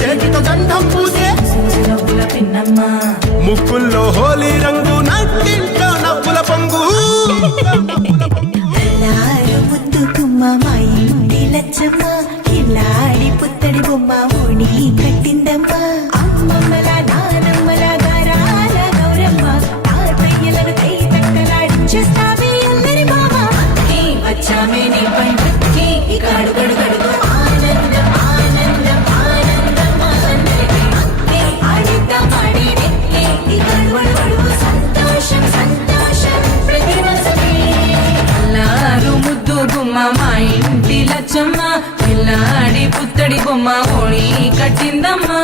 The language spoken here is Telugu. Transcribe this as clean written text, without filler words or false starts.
చేతితో గంధం పూసే ముక్కుల్లో హోలీ రంగు నట్టింట్లో నవ్వుల పొంగు ముద్దు కుమ్మ మా ఇంటి లచ్చమ్మ కిల్లాడి పుత్తడి బొమ్మ ఓణి కట్టిందమ్మా అమ్మమ్మల నానమ్మల గారాల గౌరమ్మ తాతయ్యలను కై తట్టలాడించేస్తావే అందరి బావ వచ్చామే నీ పండుకి ఇకాడు గడుగడుగు ఆనందం ఆనందం ఆనందం అందరికీ ఆడిద్దాం ఆడి ఇకాడు గడుగడుగు సంతోషం సంతోషం ప్రతివసమే అల్లారు ముద్దు గుమ్మ మా ఇంటి లచ్చమ్మ పిల్లాడి పుత్తడి బొమ్మ ఓణి కట్టిందమ్మా